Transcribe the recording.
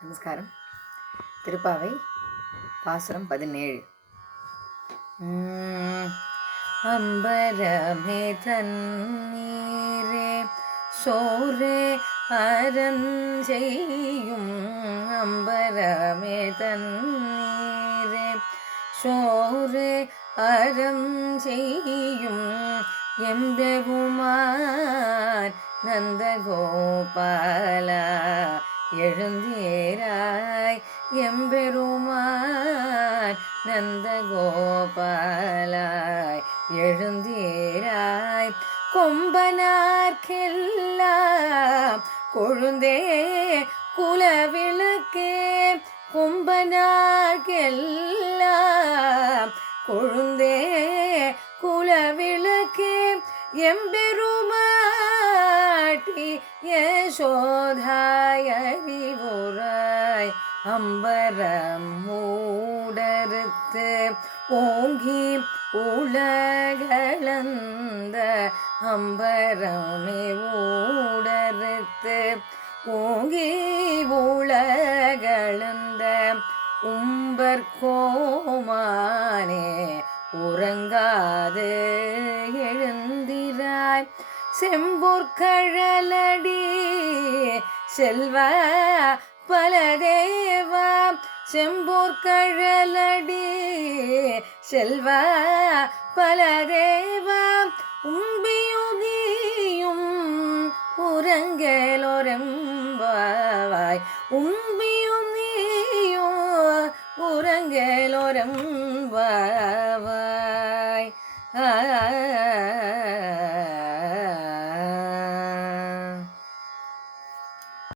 நமஸ்காரம். திருப்பாவை பாசுரம் 17. அம்பரமே தண்ணீரே சோரே அறஞ்செய்யும் அம்பரமே தண்ணீரே சோரே அறம் செய்யும் எம்பெருமான் நந்தகோபாலா எழுந்தீராய் எம்பெருமான் நந்தகோபாலாய் எழுந்தீராய் கொம்பனார்க்கெல்லாம் கொழுந்தே குலவிளக்கே கொம்பனார்க்கெல்லாம் கொழுந்தே குலவிளக்கே எம்பெருமாட்டி யசோதாய் அறிவுராய் அம்பரம் மூடறுத்து ஓங்கி உலகளந்த அம்பரமே ஊடறுத்து ஓங்கி உலகளந்த உம்பர்கோமானே உறங்காது எழுந்திராய் செம்பொற்கழலடி செல்வ பலதேவா செம்பொற்கழலடி செல்வ பலதேவா உம்பியுகியும் உறங்கலோரெம்பாவாய் உம்பியும் நீயும் உறங்கலோரெம்